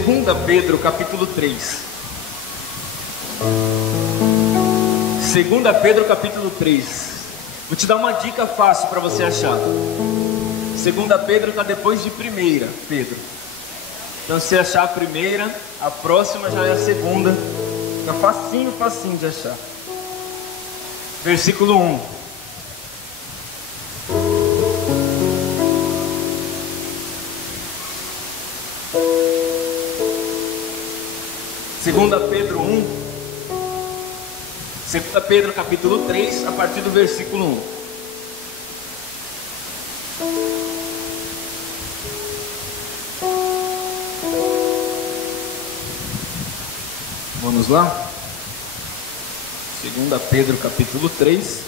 Segunda Pedro capítulo 3. Segunda Pedro capítulo 3. Vou te dar uma dica fácil para você achar. Segunda Pedro está depois de primeira Pedro. Então se você achar a primeira, a próxima já é a segunda. Fica facinho de achar. Versículo 1. Segunda Pedro 1. Segunda Pedro capítulo 3, a partir do versículo 1. Vamos lá? Segunda Pedro capítulo 3,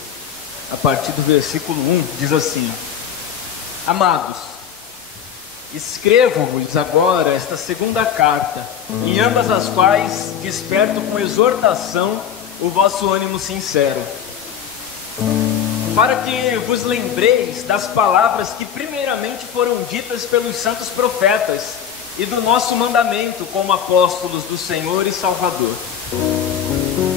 a partir do versículo 1, diz assim: Amados, escrevo-vos agora esta segunda carta, em ambas as quais desperto com exortação o vosso ânimo sincero, para que vos lembreis das palavras que primeiramente foram ditas pelos santos profetas, e do nosso mandamento como apóstolos do Senhor e Salvador.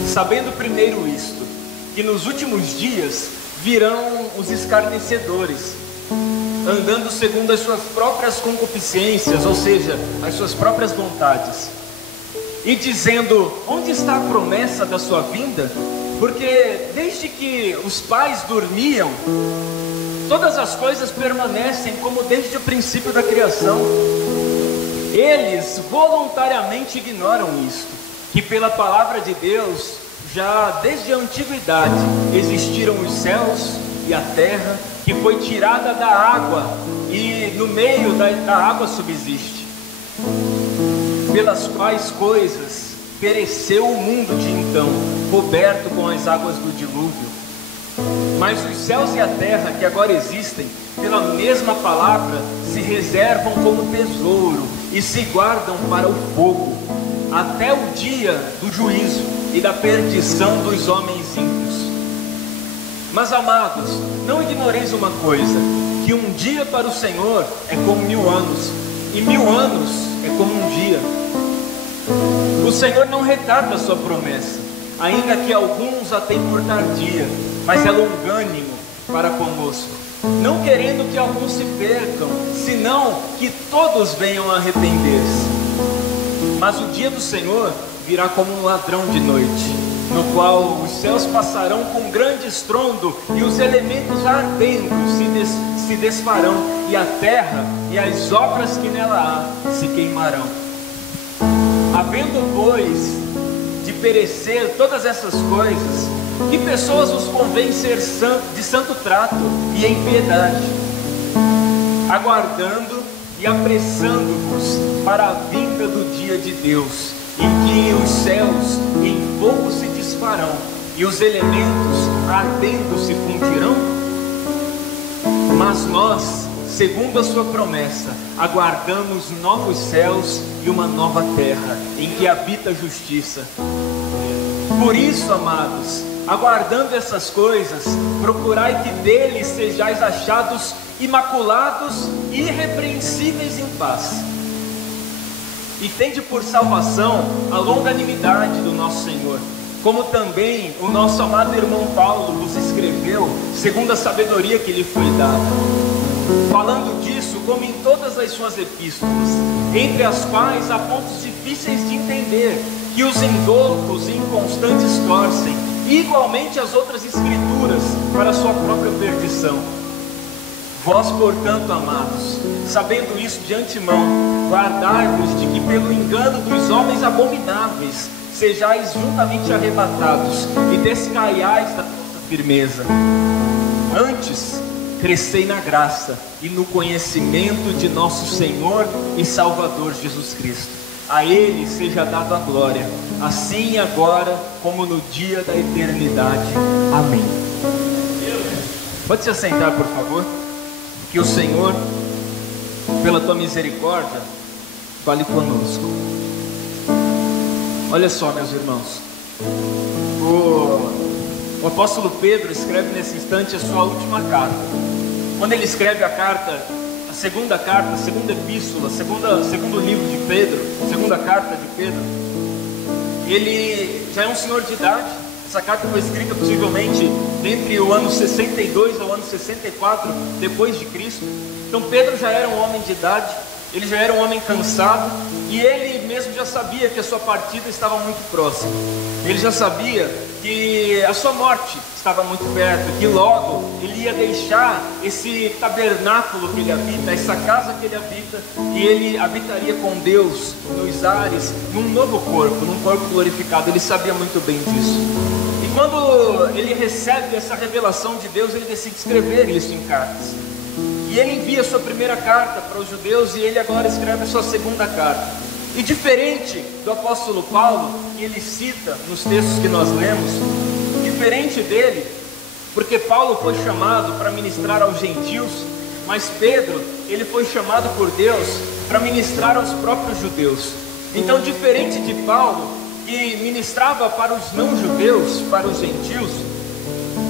Sabendo primeiro isto, que nos últimos dias virão os escarnecedores, andando segundo as suas próprias concupiscências, ou seja, as suas próprias vontades, e dizendo: onde está a promessa da sua vinda? Porque desde que os pais dormiam, todas as coisas permanecem como desde o princípio da criação. Eles voluntariamente ignoram isto, que pela palavra de Deus, já desde a antiguidade, existiram os céus e a terra, que foi tirada da água, e no meio da água subsiste, pelas quais coisas pereceu o mundo de então, coberto com as águas do dilúvio. Mas os céus e a terra que agora existem, pela mesma palavra, se reservam como tesouro e se guardam para o fogo, até o dia do juízo e da perdição dos homens ímpios. Mas amados, não ignoreis uma coisa, que um dia para o Senhor é como 1000 anos, e 1000 anos é como um dia. O Senhor não retarda a sua promessa, ainda que alguns a tenham por tardia, mas é longânimo para conosco, não querendo que alguns se percam, senão que todos venham a arrepender-se. Mas o dia do Senhor virá como um ladrão de noite, no qual os céus passarão com grande estrondo, e os elementos ardendo se desfarão, e a terra e as obras que nela há se queimarão. Havendo, pois, de perecer todas essas coisas, que pessoas os convém ser de santo trato e em piedade, aguardando e apressando-vos para a vinda do dia de Deus, em que os céus em fogo se desfarão e os elementos ardendo se fundirão. Mas nós, segundo a sua promessa, aguardamos novos céus e uma nova terra, em que habita a justiça. Por isso, amados, aguardando essas coisas, procurai que deles sejais achados imaculados e irrepreensíveis em paz. E tende por salvação a longanimidade do nosso Senhor, como também o nosso amado irmão Paulo vos escreveu, segundo a sabedoria que lhe foi dada, falando disso como em todas as suas epístolas, entre as quais há pontos difíceis de entender, que os indoutos e inconstantes torcem, e igualmente as outras escrituras, para a sua própria perdição. Vós, portanto, amados, sabendo isso de antemão, guardai-vos de que pelo engano dos homens abomináveis sejais juntamente arrebatados e descaiais da vossa firmeza. Antes, crescei na graça e no conhecimento de nosso Senhor e Salvador Jesus Cristo. A Ele seja dada a glória, assim agora como no dia da eternidade. Amém. Pode se assentar, por favor. Que o Senhor, pela tua misericórdia, fale conosco. Olha só, meus irmãos, o apóstolo Pedro escreve nesse instante a sua última carta. Quando ele escreve a carta, a segunda carta, a segunda epístola, segundo livro de Pedro, segunda carta de Pedro, ele já é um senhor de idade. Essa carta foi escrita possivelmente entre o ano 62 ao ano 64 depois de Cristo. Então Pedro já era um homem de idade, ele já era um homem cansado, e ele mesmo já sabia que a sua partida estava muito próxima. Ele já sabia que a sua morte estava muito perto, que logo ele ia deixar esse tabernáculo que ele habita, essa casa que ele habita, e ele habitaria com Deus nos ares, num novo corpo, num corpo glorificado. Ele sabia muito bem disso. E quando ele recebe essa revelação de Deus, ele decide escrever isso em cartas. E ele envia a sua primeira carta para os judeus, e ele agora escreve a sua segunda carta. E diferente do apóstolo Paulo, que ele cita nos textos que nós lemos, diferente dele, porque Paulo foi chamado para ministrar aos gentios, mas Pedro, ele foi chamado por Deus para ministrar aos próprios judeus. Então, diferente de Paulo, que ministrava para os não-judeus, para os gentios,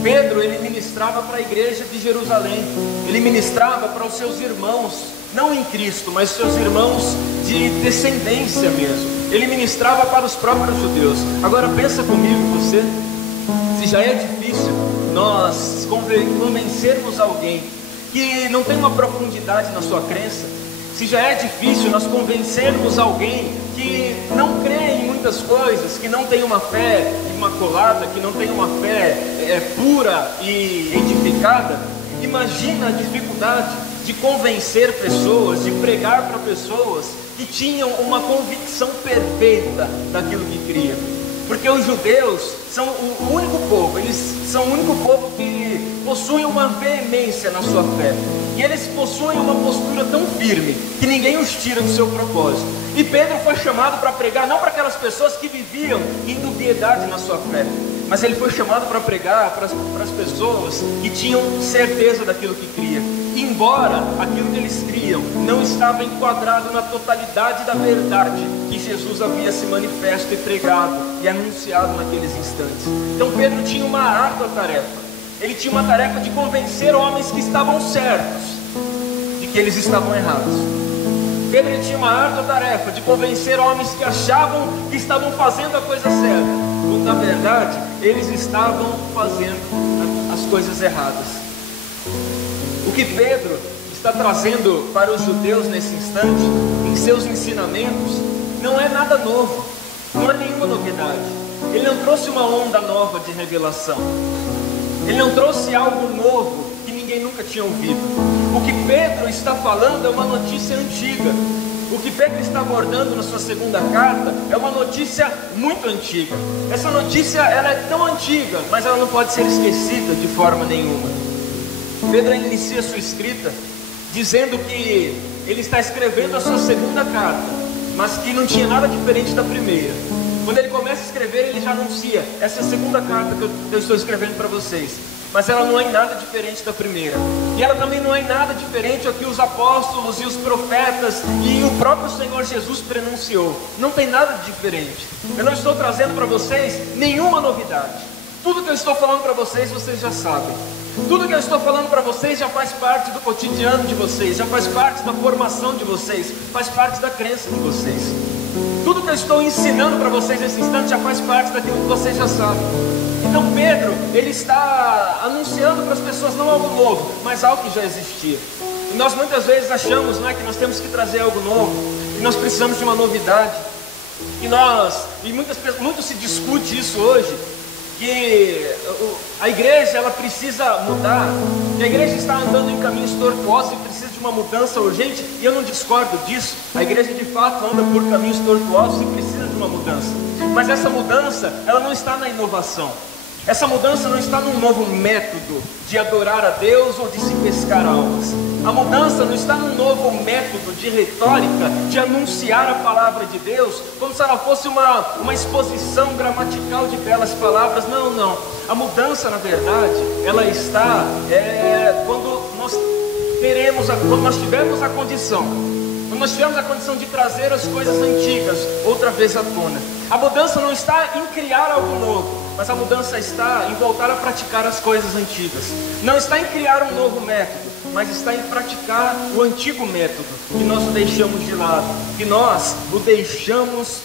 Pedro, ele ministrava para a igreja de Jerusalém. Ele ministrava para os seus irmãos, não em Cristo, mas seus irmãos de descendência mesmo. Ele ministrava para os próprios judeus. Agora pensa comigo, você, se já é difícil nós convencermos alguém que não tem uma profundidade na sua crença, se já é difícil nós convencermos alguém que não crê em muitas coisas, que não tem uma fé imaculada, que não tem uma fé pura e edificada, imagina a dificuldade de convencer pessoas, de pregar para pessoas que tinham uma convicção perfeita daquilo que criam. Porque os judeus são o único povo, eles são o único povo que possui uma veemência na sua fé. E eles possuem uma postura tão firme que ninguém os tira do seu propósito. E Pedro foi chamado para pregar não para aquelas pessoas que viviam em dubiedade na sua fé, mas ele foi chamado para pregar para as pessoas que tinham certeza daquilo que cria. Embora aquilo que eles criam não estava enquadrado na totalidade da verdade que Jesus havia se manifesto e pregado e anunciado naqueles instantes. Então Pedro tinha uma árdua tarefa. Ele tinha uma tarefa de convencer homens que estavam certos de que eles estavam errados. Pedro tinha uma árdua tarefa de convencer homens que achavam que estavam fazendo a coisa certa, quando na verdade eles estavam fazendo as coisas erradas. O que Pedro está trazendo para os judeus nesse instante, em seus ensinamentos, não é nada novo, não é nenhuma novidade. Ele não trouxe uma onda nova de revelação, ele não trouxe algo novo que ninguém nunca tinha ouvido. O que Pedro está falando é uma notícia antiga. O que Pedro está abordando na sua segunda carta é uma notícia muito antiga. Essa notícia ela é tão antiga, mas ela não pode ser esquecida de forma nenhuma. Pedro inicia sua escrita dizendo que ele está escrevendo a sua segunda carta, mas que não tinha nada diferente da primeira. Quando ele começa a escrever, ele já anuncia: essa é a segunda carta que eu estou escrevendo para vocês, mas ela não é em nada diferente da primeira. E ela também não é em nada diferente ao que os apóstolos e os profetas e o próprio Senhor Jesus prenunciou. Não tem nada de diferente. Eu não estou trazendo para vocês nenhuma novidade. Tudo que eu estou falando para vocês, vocês já sabem. Tudo que eu estou falando para vocês já faz parte do cotidiano de vocês, já faz parte da formação de vocês, faz parte da crença de vocês. Tudo que eu estou ensinando para vocês nesse instante já faz parte daquilo que vocês já sabem. Então Pedro, ele está anunciando para as pessoas não algo novo, mas algo que já existia. E nós muitas vezes achamos, não é, que nós temos que trazer algo novo, que nós precisamos de uma novidade. Muito se discute isso hoje, que a igreja ela precisa mudar, que a igreja está andando em caminhos tortuosos e precisa de uma mudança urgente, e eu não discordo disso. A igreja de fato anda por caminhos tortuosos e precisa de uma mudança, mas essa mudança ela não está na inovação. Essa mudança não está num novo método de adorar a Deus ou de se pescar almas. A mudança não está num novo método de retórica, de anunciar a palavra de Deus, como se ela fosse uma exposição gramatical de belas palavras. Não, não. A mudança, na verdade, ela está quando nós tivermos a condição de trazer as coisas antigas outra vez à tona. A mudança não está em criar algo novo, mas a mudança está em voltar a praticar as coisas antigas. Não está em criar um novo método, mas está em praticar o antigo método, que nós o deixamos de lado, que nós o deixamos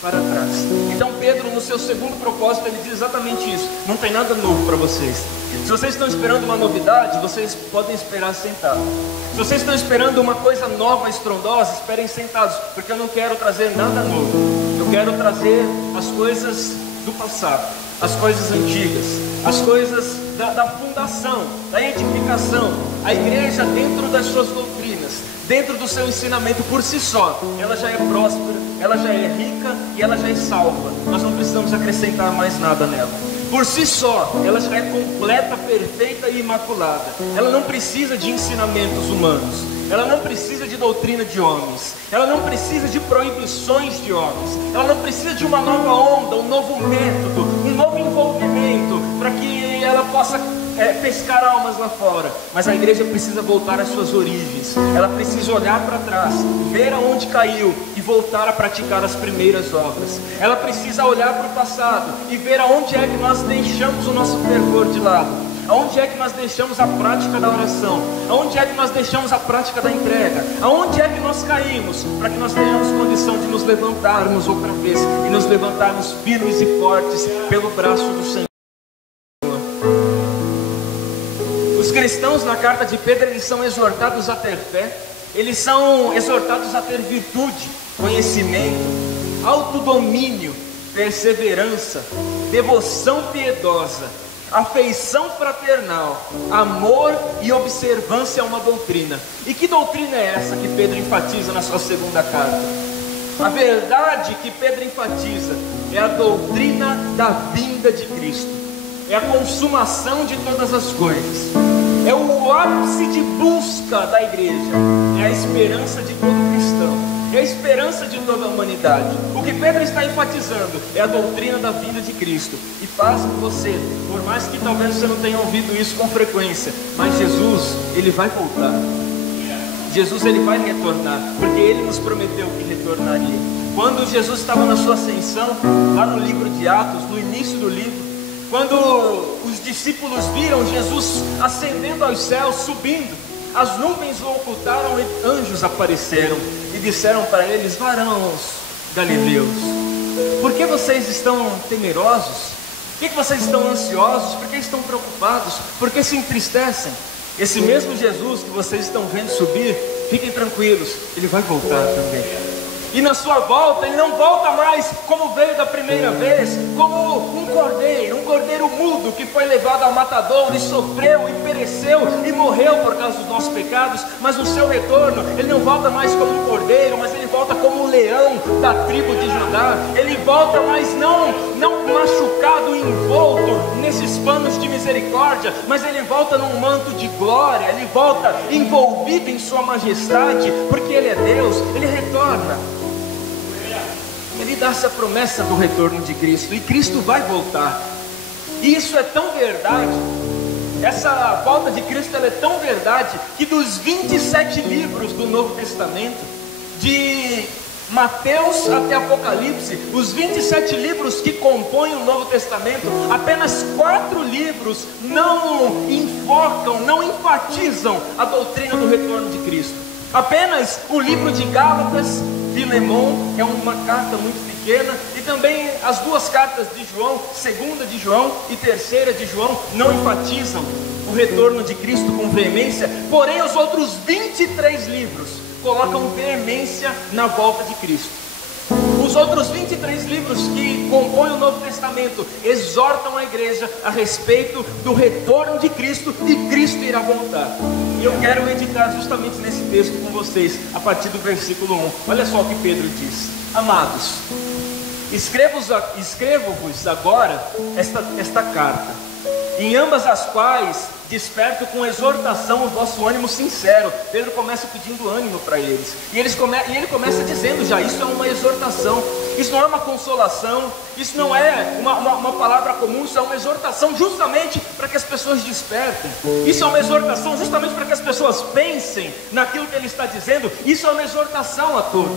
para trás. Então Pedro, no seu segundo propósito, ele diz exatamente isso: não tem nada novo para vocês. Se vocês estão esperando uma novidade, vocês podem esperar sentados. Se vocês estão esperando uma coisa nova, estrondosa, esperem sentados, porque eu não quero trazer nada novo. Eu quero trazer as coisas do passado, as coisas antigas, as coisas da fundação, da edificação. A igreja, dentro das suas doutrinas, dentro do seu ensinamento por si só, ela já é próspera, ela já é rica e ela já é salva. Nós não precisamos acrescentar mais nada nela. Por si só, ela já é completa, perfeita e imaculada. Ela não precisa de ensinamentos humanos, ela não precisa de doutrina de homens, ela não precisa de proibições de homens, ela não precisa de uma nova onda, um novo método, um novo envolvimento para que ela possa pescar almas lá fora. Mas a igreja precisa voltar às suas origens. Ela precisa olhar para trás, ver aonde caiu e voltar a praticar as primeiras obras. Ela precisa olhar para o passado e ver aonde é que nós deixamos o nosso fervor de lado, aonde é que nós deixamos a prática da oração, aonde é que nós deixamos a prática da entrega, aonde é que nós caímos, para que nós tenhamos condição de nos levantarmos outra vez e nos levantarmos firmes e fortes pelo braço do Senhor. Os cristãos, na carta de Pedro, eles são exortados a ter fé, eles são exortados a ter virtude, conhecimento, autodomínio, perseverança, devoção piedosa, afeição fraternal, amor e observância a uma doutrina. E que doutrina é essa que Pedro enfatiza na sua segunda carta? A verdade que Pedro enfatiza é a doutrina da vinda de Cristo, é a consumação de todas as coisas, é o ápice de busca da igreja, é a esperança de todo cristão, é a esperança de toda a humanidade. O que Pedro está enfatizando é a doutrina da vinda de Cristo. E pasme você, por mais que talvez você não tenha ouvido isso com frequência, mas Jesus, ele vai voltar. Jesus, ele vai retornar, porque ele nos prometeu que retornaria. Quando Jesus estava na sua ascensão, lá no livro de Atos, no início do livro, quando os discípulos viram Jesus ascendendo aos céus, subindo, as nuvens o ocultaram e anjos apareceram e disseram para eles: varãos galileus, por que vocês estão temerosos? Por que vocês estão ansiosos? Por que estão preocupados? Por que se entristecem? Esse mesmo Jesus que vocês estão vendo subir, fiquem tranquilos, ele vai voltar também. E na sua volta, ele não volta mais como veio da primeira vez, como um cordeiro mudo que foi levado ao matadouro e sofreu e pereceu e morreu por causa dos nossos pecados. Mas no seu retorno, ele não volta mais como um cordeiro, mas ele volta como um leão da tribo de Judá. Ele volta, mas não machucado e envolto nesses panos de misericórdia, mas ele volta num manto de glória, ele volta envolvido em sua majestade, porque ele é Deus. Ele retorna. Ele dá essa promessa do retorno de Cristo, e Cristo vai voltar. E isso é tão verdade, essa volta de Cristo ela é tão verdade, que dos 27 livros do Novo Testamento, de Mateus até Apocalipse, os 27 livros que compõem o Novo Testamento, apenas 4 livros não enfocam, não enfatizam a doutrina do retorno de Cristo. Apenas o livro de Gálatas, Filemão, é uma carta muito pequena, e também as 2 cartas de João, 2ª de João e 3ª de João, não enfatizam o retorno de Cristo com veemência. Porém, os outros 23 livros colocam veemência na volta de Cristo. Os outros 23 livros que compõem o Novo Testamento exortam a igreja a respeito do retorno de Cristo, e Cristo irá voltar. E eu quero meditar justamente nesse texto com vocês, a partir do versículo 1. Olha só o que Pedro diz: amados, escrevo-vos agora esta carta, em ambas as quais desperto com exortação o vosso ânimo sincero. Pedro começa pedindo ânimo para eles, e ele começa dizendo já: isso é uma exortação, isso não é uma consolação, isso não é uma palavra comum, isso é uma exortação justamente para que as pessoas despertem, isso é uma exortação justamente para que as pessoas pensem naquilo que ele está dizendo, isso é uma exortação a todos.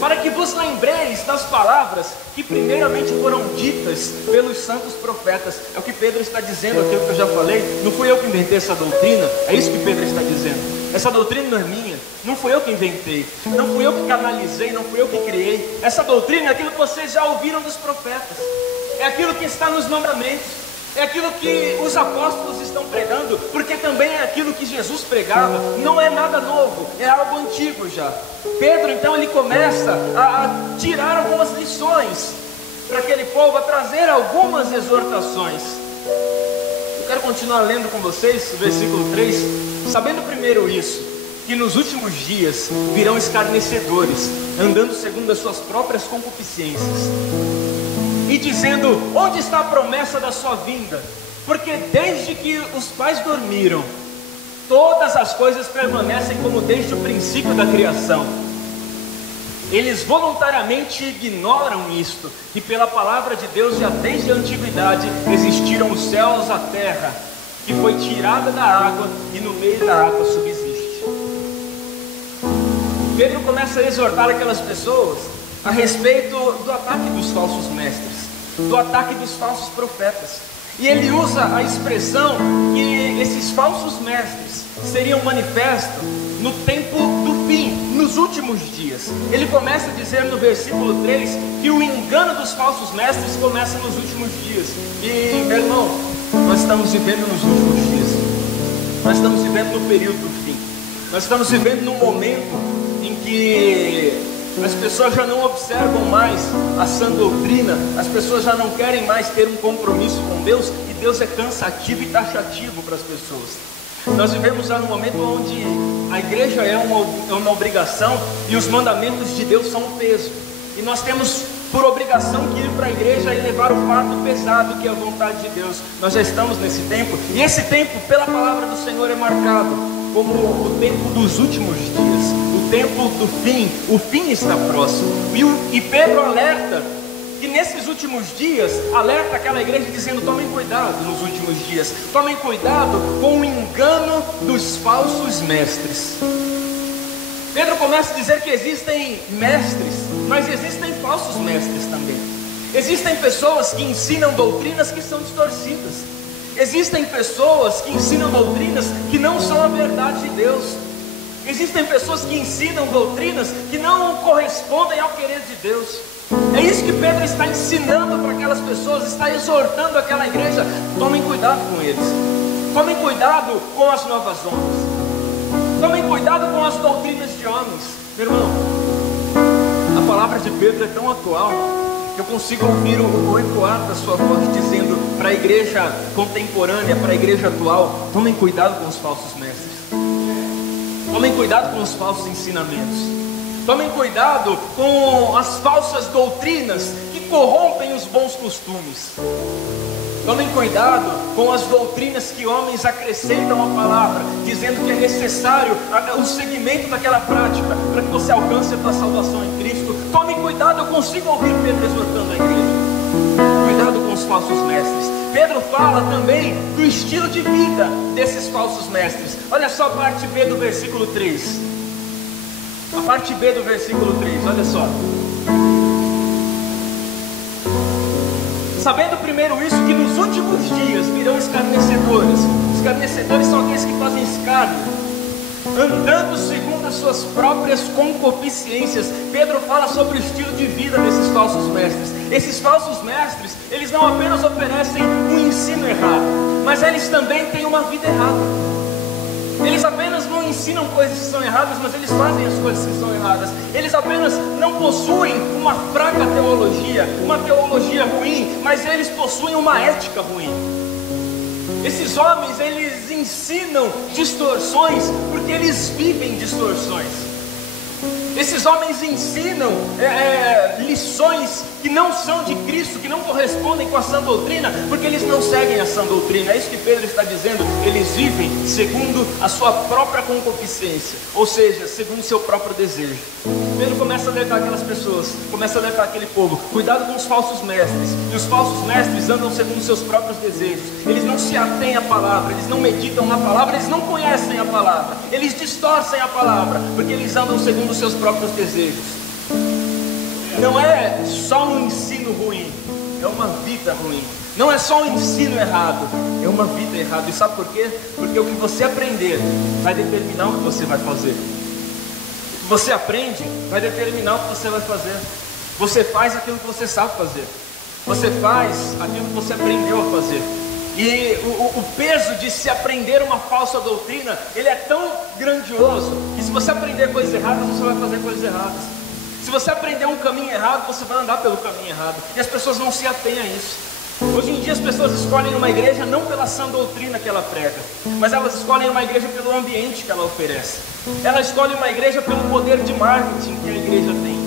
para que vos lembreis das palavras que primeiramente foram ditas pelos santos profetas. É o que Pedro está dizendo, aquilo que eu já falei. Não fui eu que inventei essa doutrina, é isso que Pedro está dizendo. Essa doutrina não é minha, não fui eu que inventei, não fui eu que canalizei, não fui eu que criei. Essa doutrina é aquilo que vocês já ouviram dos profetas, é aquilo que está nos mandamentos, é aquilo que os apóstolos estão pregando, porque também é aquilo que Jesus pregava. Não é nada novo, é algo antigo já. Pedro então ele começa a tirar algumas lições para aquele povo, a trazer algumas exortações. Eu quero continuar lendo com vocês o versículo 3. Sabendo primeiro isso, que nos últimos dias virão escarnecedores, andando segundo as suas próprias concupiscências, e dizendo: onde está a promessa da sua vinda? Porque desde que os pais dormiram, todas as coisas permanecem como desde o princípio da criação. Eles voluntariamente ignoram isto, que pela palavra de Deus já desde a antiguidade existiram os céus, a terra, que foi tirada da água e no meio da água subsiste. Pedro começa a exortar aquelas pessoas a respeito do ataque dos falsos mestres, do ataque dos falsos profetas. E ele usa a expressão que esses falsos mestres seriam manifestos no tempo do fim, nos últimos dias. Ele começa a dizer no versículo 3 que o engano dos falsos mestres começa nos últimos dias. E, meu irmão, nós estamos vivendo nos últimos dias, nós estamos vivendo no período do fim, nós estamos vivendo num momento em que as pessoas já não observam mais a sã doutrina, as pessoas já não querem mais ter um compromisso com Deus, e Deus é cansativo e taxativo para as pessoas. Nós vivemos já num momento onde a igreja é uma obrigação e os mandamentos de Deus são um peso, e nós temos por obrigação que ir para a igreja e levar o fardo pesado que é a vontade de Deus. Nós já estamos nesse tempo, e esse tempo pela palavra do Senhor é marcado como o tempo dos últimos dias, o tempo do fim. O fim está próximo, e Pedro alerta que nesses últimos dias, alerta aquela igreja dizendo: tomem cuidado nos últimos dias, tomem cuidado com o engano dos falsos mestres. Pedro começa a dizer que existem mestres, mas existem falsos mestres também. Existem pessoas que ensinam doutrinas que são distorcidas. Existem pessoas que ensinam doutrinas que não são a verdade de Deus. Existem pessoas que ensinam doutrinas que não correspondem ao querer de Deus. É isso que Pedro está ensinando para aquelas pessoas, está exortando aquela igreja: tomem cuidado com eles, tomem cuidado com as novas ondas, tomem cuidado com as doutrinas de homens. Meu irmão, a palavra de Pedro é tão atual que eu consigo ouvir o ecoar da sua voz dizendo para a igreja contemporânea, para a igreja atual: tomem cuidado com os falsos mestres, tomem cuidado com os falsos ensinamentos, tomem cuidado com as falsas doutrinas que corrompem os bons costumes. Tomem cuidado com as doutrinas que homens acrescentam à palavra, dizendo que é necessário o seguimento daquela prática para que você alcance a sua salvação em Cristo. Tomem cuidado, eu consigo ouvir Pedro exortando a igreja. Cuidado com os falsos mestres. Pedro fala também do estilo de vida desses falsos mestres. Olha só a parte B do versículo 3. A parte B do versículo 3, olha só. Sabendo primeiro isso, que nos últimos dias virão escarnecedores. Escarnecedores são aqueles que fazem escárnio, andando segundo as suas próprias concupiscências. Pedro fala sobre o estilo de vida desses falsos mestres. Esses falsos mestres, eles não apenas oferecem um ensino errado, mas eles também têm uma vida errada. Eles apenas não ensinam coisas que são erradas, mas eles fazem as coisas que são erradas. Eles apenas não possuem uma fraca teologia, uma teologia ruim, mas eles possuem uma ética ruim. Esses homens, eles ensinam distorções porque eles vivem distorções. Esses homens ensinam lições que não são de Cristo, que não correspondem com a sã doutrina, porque eles não seguem a sã doutrina. É isso que Pedro está dizendo. Eles vivem segundo a sua própria concupiscência, ou seja, segundo o seu próprio desejo. Pedro começa a alertar aquelas pessoas, começa a alertar aquele povo: cuidado com os falsos mestres. E os falsos mestres andam segundo os seus próprios desejos. Eles não se atêm à palavra, eles não meditam na palavra, eles não conhecem a palavra, eles distorcem a palavra, porque eles andam segundo os seus próprios desejos. não é só um ensino ruim, é uma vida ruim. Não é só um ensino errado, é uma vida errada. E sabe por quê? Porque o que você aprender vai determinar o que você vai fazer. O que você aprende vai determinar o que você vai fazer. Você faz aquilo que você sabe fazer. Você faz aquilo que você aprendeu a fazer. E o peso de se aprender uma falsa doutrina, ele é tão grandioso, que se você aprender coisas erradas, você vai fazer coisas erradas. Se você aprender um caminho errado, você vai andar pelo caminho errado. E as pessoas não se atêm a isso. Hoje em dia as pessoas escolhem uma igreja não pela sã doutrina que ela prega, mas elas escolhem uma igreja pelo ambiente que ela oferece. Ela escolhe uma igreja pelo poder de marketing que a igreja tem.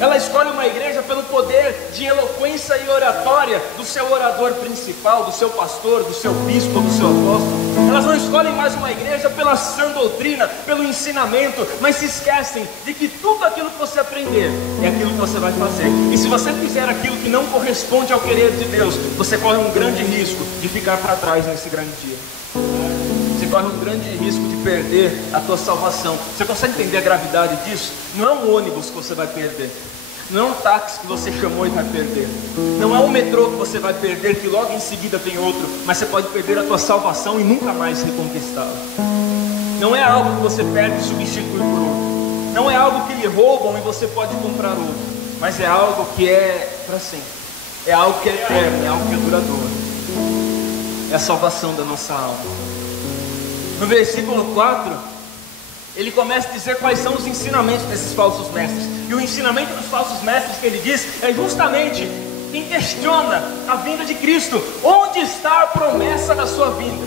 Ela escolhe uma igreja pelo poder de eloquência e oratória do seu orador principal, do seu pastor, do seu bispo, do seu apóstolo. Elas não escolhem mais uma igreja pela sã doutrina, pelo ensinamento, mas se esquecem de que tudo aquilo que você aprender é aquilo que você vai fazer. E se você fizer aquilo que não corresponde ao querer de Deus, você corre um grande risco de ficar para trás nesse grande dia. Você corre um grande risco de perder a tua salvação. Você consegue entender a gravidade disso? Não é um ônibus que você vai perder. Não é um táxi que você chamou e vai perder. Não é um metrô que você vai perder, que logo em seguida tem outro. Mas você pode perder a tua salvação e nunca mais reconquistá-la. Não é algo que você perde e substitui por outro. Não é algo que lhe roubam e você pode comprar outro. Mas é algo que é para sempre. É algo que é eterno, é algo que é duradouro. É a salvação da nossa alma. No versículo 4... ele começa a dizer quais são os ensinamentos desses falsos mestres. E o ensinamento dos falsos mestres que ele diz é justamente quem questiona a vinda de Cristo. Onde está a promessa da sua vinda?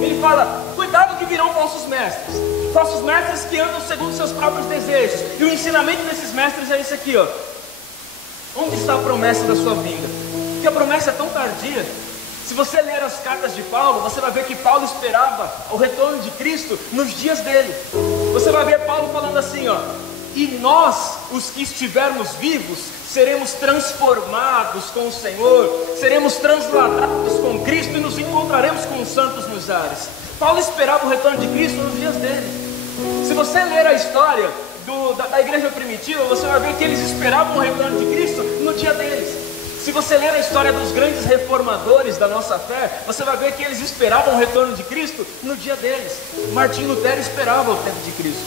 Ele fala, cuidado que virão falsos mestres. Falsos mestres que andam segundo seus próprios desejos. E o ensinamento desses mestres é esse aqui, ó. Onde está a promessa da sua vinda? Porque a promessa é tão tardia. Se você ler as cartas de Paulo, você vai ver que Paulo esperava o retorno de Cristo nos dias dele. Você vai ver Paulo falando assim, ó: e nós, os que estivermos vivos, seremos transformados com o Senhor, seremos transladados com Cristo e nos encontraremos com os santos nos ares. Paulo esperava o retorno de Cristo nos dias dele. Se você ler a história da igreja primitiva, você vai ver que eles esperavam o retorno de Cristo no dia deles. Se você ler a história dos grandes reformadores da nossa fé, você vai ver que eles esperavam o retorno de Cristo no dia deles. Martim Lutero esperava o tempo de Cristo.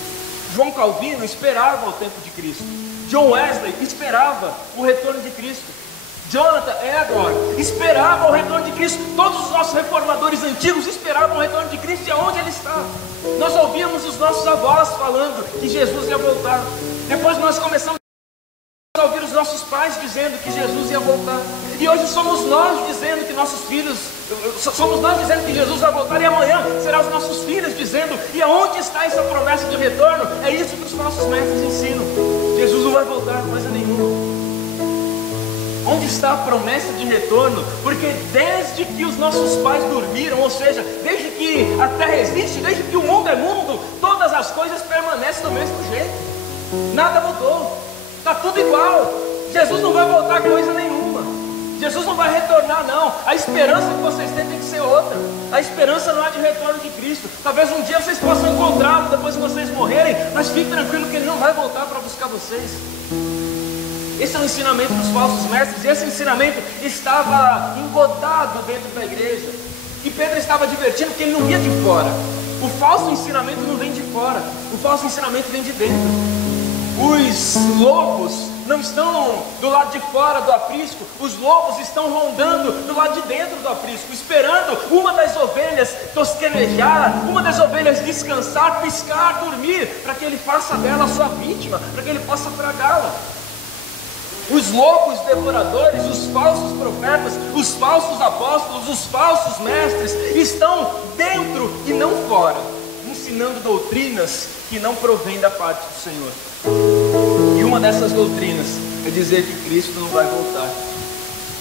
João Calvino esperava o tempo de Cristo. John Wesley esperava o retorno de Cristo. Jonathan Edwards esperava o retorno de Cristo. Todos os nossos reformadores antigos esperavam o retorno de Cristo. E aonde ele está? Nós ouvíamos os nossos avós falando que Jesus ia voltar. Depois nós começamos a ouvir os nossos pais dizendo que Jesus ia voltar. E hoje somos nós dizendo que nossos filhos, somos nós dizendo que Jesus vai voltar. E amanhã serão os nossos filhos dizendo. E aonde está essa promessa de retorno? É isso que os nossos mestres ensinam. Jesus não vai voltar coisa nenhuma. Onde está a promessa de retorno? Porque desde que os nossos pais dormiram, ou seja, desde que a terra existe, desde que o mundo é mundo, todas as coisas permanecem do mesmo jeito. Nada mudou. Está tudo igual. Jesus não vai voltar coisa nenhuma. Jesus não vai retornar, não. A esperança que vocês têm tem que ser outra. A esperança não é de retorno de Cristo. Talvez um dia vocês possam encontrá-lo depois que vocês morrerem, mas fique tranquilo que Ele não vai voltar para buscar vocês. Esse é o ensinamento dos falsos mestres. E esse ensinamento estava engodado dentro da igreja. E Pedro estava advertindo que ele não via de fora. O falso ensinamento não vem de fora. O falso ensinamento vem de dentro. Os lobos não estão do lado de fora do aprisco. Os lobos estão rondando do lado de dentro do aprisco, esperando uma das ovelhas tosquenejar, uma das ovelhas descansar, piscar, dormir, para que ele faça dela a sua vítima, para que ele possa tragá-la. Os lobos devoradores, os falsos profetas, os falsos apóstolos, os falsos mestres estão dentro e não fora, ensinando doutrinas que não provêm da parte do Senhor. E uma dessas doutrinas é dizer que Cristo não vai voltar.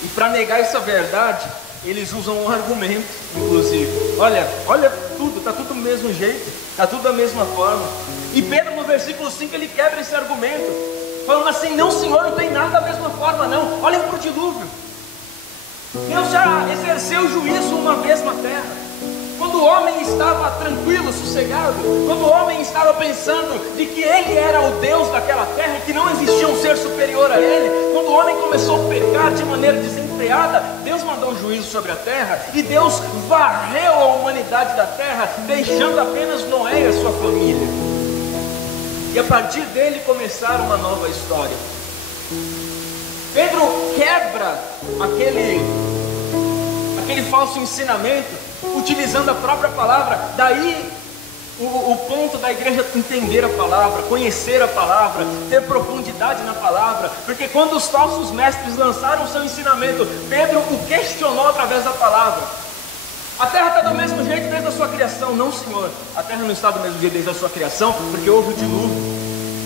E para negar essa verdade, eles usam um argumento, inclusive. Olha tudo, está tudo do mesmo jeito, está tudo da mesma forma. E Pedro no versículo 5 ele quebra esse argumento, falando assim: não, Senhor, não tem nada da mesma forma não. Olhem para o dilúvio. Deus já exerceu juízo uma vez na terra. Quando quando o homem estava tranquilo, sossegado, quando o homem estava pensando de que ele era o Deus daquela terra e que não existia um ser superior a ele, quando o homem começou a pecar de maneira desenfreada, Deus mandou um juízo sobre a terra e Deus varreu a humanidade da terra, deixando apenas Noé e a sua família. E a partir dele começaram uma nova história. Pedro quebra aquele falso ensinamento, utilizando a própria palavra. Daí o ponto da igreja entender a palavra, conhecer a palavra, ter profundidade na palavra, porque quando os falsos mestres lançaram o seu ensinamento, Pedro o questionou através da palavra. A terra está do mesmo jeito desde a sua criação. Não, Senhor, a terra não está do mesmo jeito desde a sua criação, porque houve o dilúvio,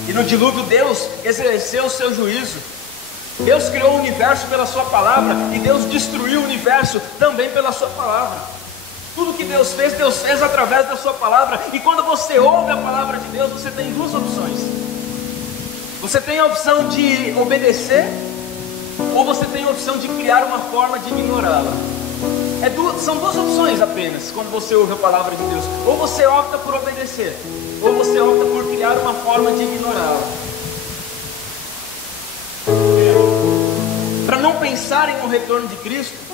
e no dilúvio Deus exerceu o seu juízo. Deus criou o universo pela sua palavra, e Deus destruiu o universo também pela sua palavra. Tudo que Deus fez através da sua palavra. E quando você ouve a palavra de Deus, você tem duas opções. Você tem a opção de obedecer, ou você tem a opção de criar uma forma de ignorá-la. São duas opções apenas quando você ouve a palavra de Deus. Ou você opta por obedecer, ou você opta por criar uma forma de ignorá-la. Para não pensarem no retorno de Cristo,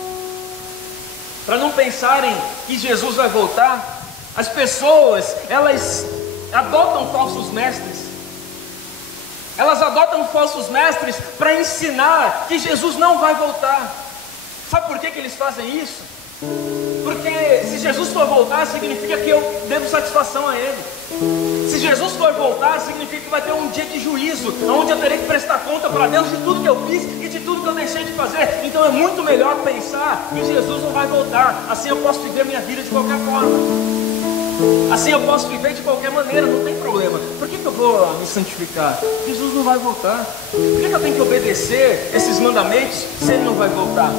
para não pensarem que Jesus vai voltar, as pessoas, elas adotam falsos mestres. Elas adotam falsos mestres para ensinar que Jesus não vai voltar. Sabe por que eles fazem isso? Porque se Jesus for voltar, significa que eu devo satisfação a Ele. Se Jesus for voltar, significa que vai ter um dia de juízo, onde eu terei que prestar conta para Deus de tudo que eu fiz e de tudo que eu deixei de fazer. Então é muito melhor pensar que Jesus não vai voltar. Assim eu posso viver minha vida de qualquer forma. Assim eu posso viver de qualquer maneira, não tem problema. Por que eu vou me santificar? Jesus não vai voltar. Por que eu tenho que obedecer esses mandamentos se Ele não vai voltar?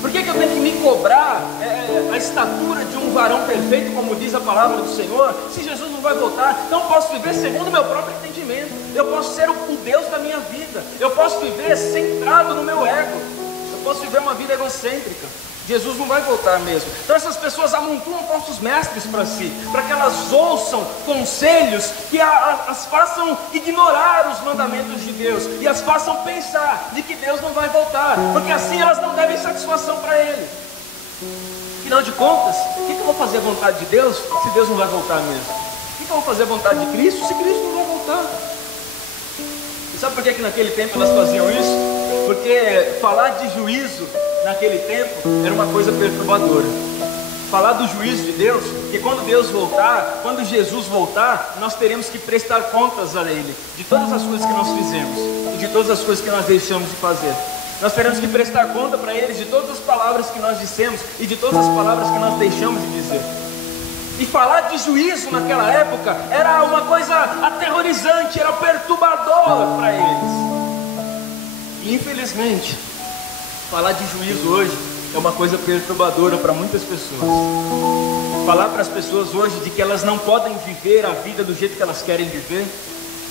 Por que eu tenho que me cobrar a estatura de um varão perfeito, como diz a palavra do Senhor, se Jesus não vai voltar? Então eu posso viver segundo o meu próprio entendimento. Eu posso ser o Deus da minha vida. Eu posso viver centrado no meu ego. Eu posso viver uma vida egocêntrica. Jesus não vai voltar mesmo. Então essas pessoas amontoam falsos mestres para si, para que elas ouçam conselhos que as façam ignorar os mandamentos de Deus e as façam pensar de que Deus não vai voltar, porque assim elas não devem satisfação para Ele. Afinal de contas, o que eu vou fazer a vontade de Deus se Deus não vai voltar mesmo? O que eu vou fazer a vontade de Cristo se Cristo não vai voltar? E sabe por que naquele tempo elas faziam isso? Porque falar de juízo naquele tempo era uma coisa perturbadora. Falar do juízo de Deus, que quando Deus voltar, quando Jesus voltar, nós teremos que prestar contas a Ele de todas as coisas que nós fizemos e de todas as coisas que nós deixamos de fazer. Nós teremos que prestar conta para Ele de todas as palavras que nós dissemos e de todas as palavras que nós deixamos de dizer. E falar de juízo naquela época era uma coisa aterrorizante, era perturbador para eles. E infelizmente, falar de juízo hoje é uma coisa perturbadora para muitas pessoas. Falar para as pessoas hoje de que elas não podem viver a vida do jeito que elas querem viver.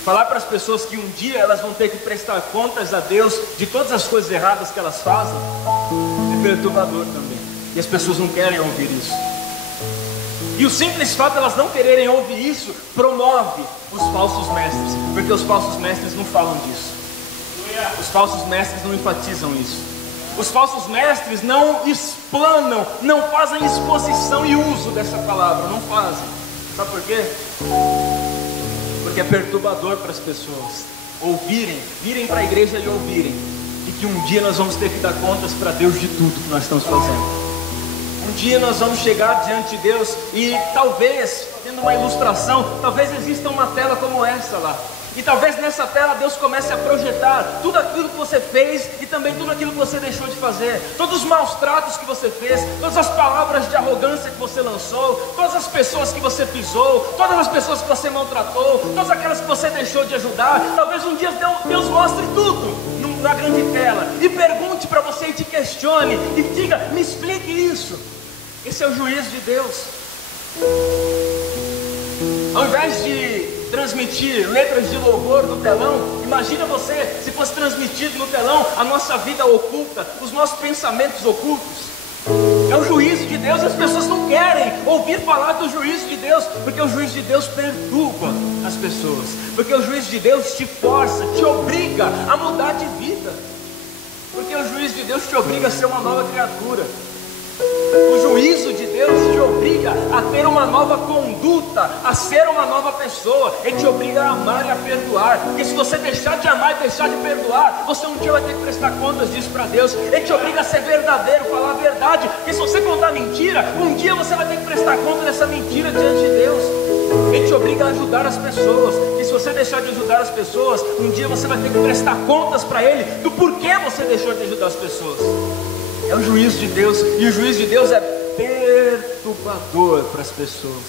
Falar para as pessoas que um dia elas vão ter que prestar contas a Deus de todas as coisas erradas que elas fazem é perturbador também. E as pessoas não querem ouvir isso. E o simples fato de elas não quererem ouvir isso promove os falsos mestres, porque os falsos mestres não falam disso. Os falsos mestres não enfatizam isso. Os falsos mestres não explanam, não fazem exposição e uso dessa palavra, não fazem. Sabe por quê? Porque é perturbador para as pessoas virem para a igreja e ouvirem de que um dia nós vamos ter que dar contas para Deus de tudo que nós estamos fazendo. Um dia nós vamos chegar diante de Deus e talvez, tendo uma ilustração, talvez exista uma tela como essa lá. E talvez nessa tela Deus comece a projetar tudo aquilo que você fez e também tudo aquilo que você deixou de fazer. Todos os maus tratos que você fez, todas as palavras de arrogância que você lançou, todas as pessoas que você pisou, todas as pessoas que você maltratou, todas aquelas que você deixou de ajudar. Talvez um dia Deus mostre tudo na grande tela e pergunte para você e te questione e diga, me explique isso. Esse é o juízo de Deus. Ao invés de transmitir letras de louvor no telão, imagina você se fosse transmitido no telão a nossa vida oculta, os nossos pensamentos ocultos. É o juízo de Deus, e as pessoas não querem ouvir falar do juízo de Deus, porque o juízo de Deus perturba as pessoas, porque o juízo de Deus te força, te obriga a mudar de vida, porque o juízo de Deus te obriga a ser uma nova criatura. O juízo de Deus te obriga a ter uma nova conduta, a ser uma nova pessoa. Ele te obriga a amar e a perdoar, porque se você deixar de amar e deixar de perdoar, você um dia vai ter que prestar contas disso para Deus. Ele te obriga a ser verdadeiro, falar a verdade, porque se você contar mentira, um dia você vai ter que prestar conta dessa mentira diante de Deus. Ele te obriga a ajudar as pessoas, e se você deixar de ajudar as pessoas, um dia você vai ter que prestar contas para Ele do porquê você deixou de ajudar as pessoas. É o juízo de Deus, e o juízo de Deus é perturbador para as pessoas.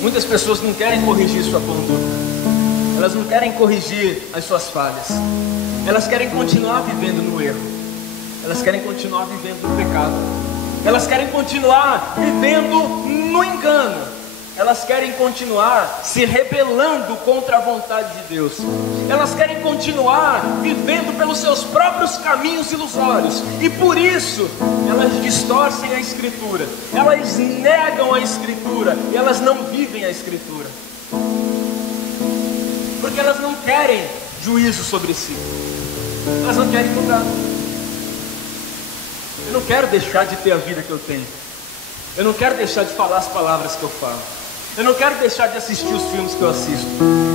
Muitas pessoas não querem corrigir sua conduta, elas não querem corrigir as suas falhas, elas querem continuar vivendo no erro, elas querem continuar vivendo no pecado, elas querem continuar vivendo no engano, elas querem continuar se rebelando contra a vontade de Deus, elas querem continuar vivendo pelos seus próprios caminhos ilusórios, e por isso elas distorcem a Escritura, elas negam a Escritura, e elas não vivem a Escritura, porque elas não querem juízo sobre si, elas não querem mudar. Eu não quero deixar de ter a vida que eu tenho, eu não quero deixar de falar as palavras que eu falo, eu não quero deixar de assistir os filmes que eu assisto,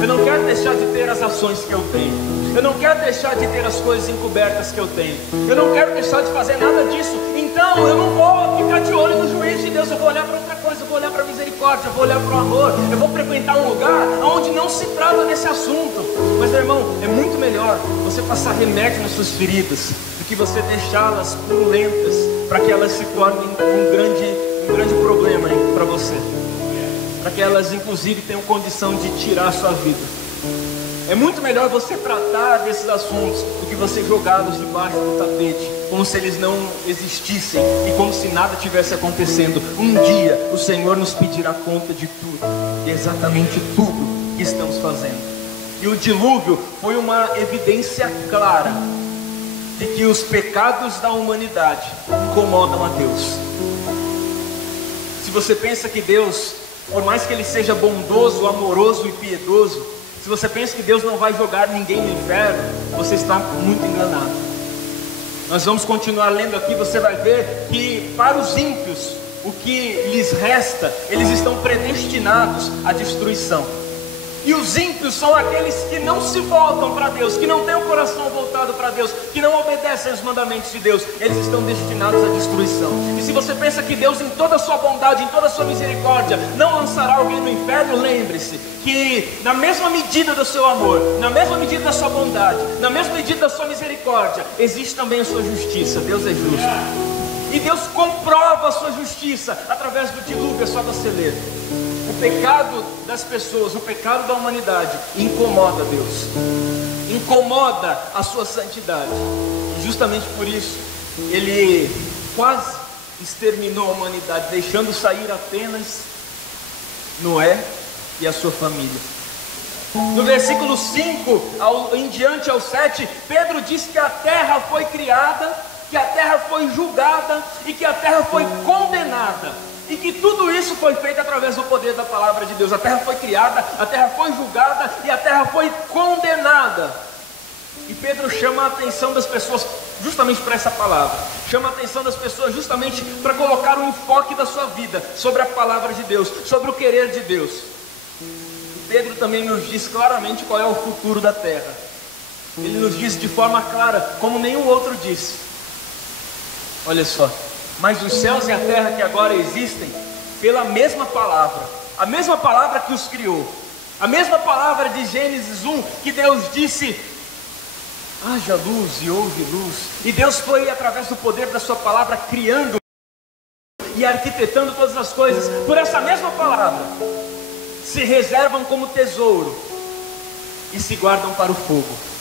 eu não quero deixar de ter as ações que eu tenho, eu não quero deixar de ter as coisas encobertas que eu tenho, eu não quero deixar de fazer nada disso. Então eu não vou ficar de olho no juízo de Deus, eu vou olhar para outra coisa, eu vou olhar para a misericórdia, eu vou olhar para o amor, eu vou frequentar um lugar onde não se trata desse assunto. Mas meu irmão, é muito melhor você passar remédio nas suas feridas do que você deixá-las purulentas, para que elas se tornem um grande problema para você, para que elas inclusive tenham condição de tirar a sua vida. É muito melhor você tratar desses assuntos do que você jogá-los debaixo do tapete, como se eles não existissem e como se nada tivesse acontecendo. Um dia o Senhor nos pedirá conta de tudo, de exatamente tudo que estamos fazendo. E o dilúvio foi uma evidência clara de que os pecados da humanidade incomodam a Deus. Se você pensa que Deus, por mais que Ele seja bondoso, amoroso e piedoso, se você pensa que Deus não vai jogar ninguém no inferno, você está muito enganado. Nós vamos continuar lendo aqui, você vai ver que para os ímpios, o que lhes resta, eles estão predestinados à destruição. E os ímpios são aqueles que não se voltam para Deus, que não têm o coração voltado para Deus, que não obedecem aos mandamentos de Deus. Eles estão destinados à destruição. E se você pensa que Deus, em toda a sua bondade, em toda a sua misericórdia, não lançará alguém no inferno, lembre-se que na mesma medida do seu amor, na mesma medida da sua bondade, na mesma medida da sua misericórdia, existe também a sua justiça. Deus é justo. E Deus comprova a sua justiça através do dilúvio, é só você ler. O pecado das pessoas, o pecado da humanidade incomoda Deus, incomoda a sua santidade, e justamente por isso Ele quase exterminou a humanidade, deixando sair apenas Noé e a sua família. No versículo 5 em diante ao 7, Pedro diz que a terra foi criada, que a terra foi julgada e que a terra foi condenada. E que tudo isso foi feito através do poder da palavra de Deus. A terra foi criada, a terra foi julgada e a terra foi condenada. E Pedro chama a atenção das pessoas justamente para essa palavra. Chama a atenção das pessoas justamente para colocar o enfoque da sua vida sobre a palavra de Deus, sobre o querer de Deus. E Pedro também nos diz claramente qual é o futuro da terra. Ele nos diz de forma clara, como nenhum outro disse. Olha só. Mas os céus e a terra que agora existem, pela mesma palavra, a mesma palavra que os criou, a mesma palavra de Gênesis 1, que Deus disse, haja luz e houve luz, e Deus foi através do poder da sua palavra criando e arquitetando todas as coisas. Por essa mesma palavra se reservam como tesouro e se guardam para o fogo.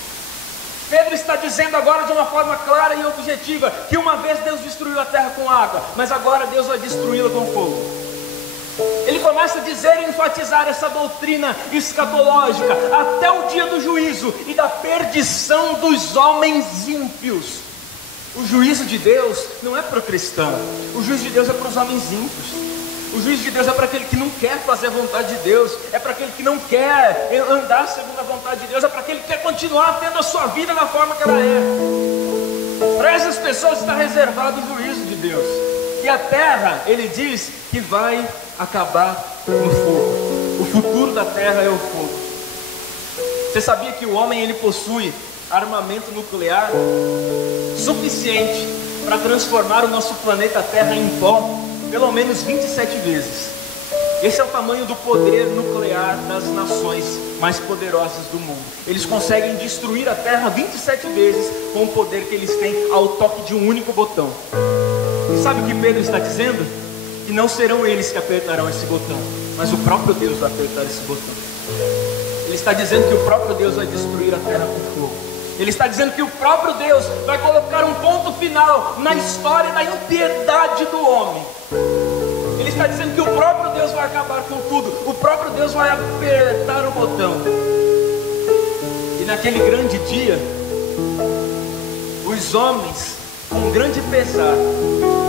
Pedro está dizendo agora de uma forma clara e objetiva que uma vez Deus destruiu a terra com água, mas agora Deus vai destruí-la com fogo. Ele começa a dizer e enfatizar essa doutrina escatológica até o dia do juízo e da perdição dos homens ímpios. O juízo de Deus não é para o cristão, o juízo de Deus é para os homens ímpios. O juízo de Deus é para aquele que não quer fazer a vontade de Deus, é para aquele que não quer andar segundo a vontade de Deus, é para aquele que quer continuar tendo a sua vida da forma que ela é. Para essas pessoas está reservado o juízo de Deus. E a terra, ele diz que vai acabar no fogo. O futuro da terra é o fogo. Você sabia que o homem ele possui armamento nuclear suficiente para transformar o nosso planeta Terra em pó pelo menos 27 vezes? Esse é o tamanho do poder nuclear das nações mais poderosas do mundo. Eles conseguem destruir a Terra 27 vezes com o poder que eles têm ao toque de um único botão. E sabe o que Pedro está dizendo? Que não serão eles que apertarão esse botão, mas o próprio Deus vai apertar esse botão. Ele está dizendo que o próprio Deus vai destruir a terra com fogo. Ele está dizendo que o próprio Deus vai colocar um ponto final na história da impiedade do homem. Ele está dizendo que o próprio Deus vai acabar com tudo. O próprio Deus vai apertar o botão. E naquele grande dia, os homens, com grande pesar,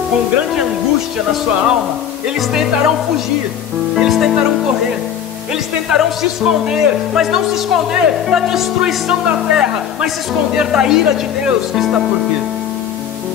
com grande angústia na sua alma, eles tentarão fugir, eles tentarão correr, eles tentarão se esconder, mas não se esconder da destruição da terra, mas se esconder da ira de Deus que está por vir.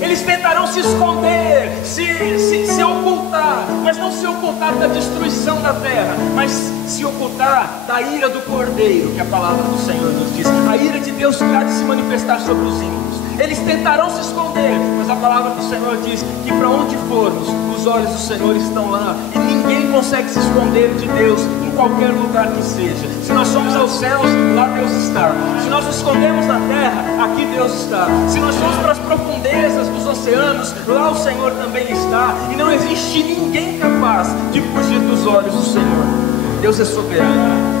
Eles tentarão se esconder, se ocultar, mas não se ocultar da destruição da terra, mas se ocultar da ira do Cordeiro, que a palavra do Senhor nos diz, a ira de Deus que há de se manifestar sobre os ímpios. Eles tentarão se esconder, mas a palavra do Senhor diz que para onde formos, os olhos do Senhor estão lá, e ninguém consegue se esconder de Deus em qualquer lugar que seja. Se nós somos aos céus, lá Deus está. Se nós nos escondemos na terra, aqui Deus está. Se nós somos para as profundezas dos oceanos, lá o Senhor também está. E não existe ninguém capaz de fugir dos olhos do Senhor. Deus é soberano.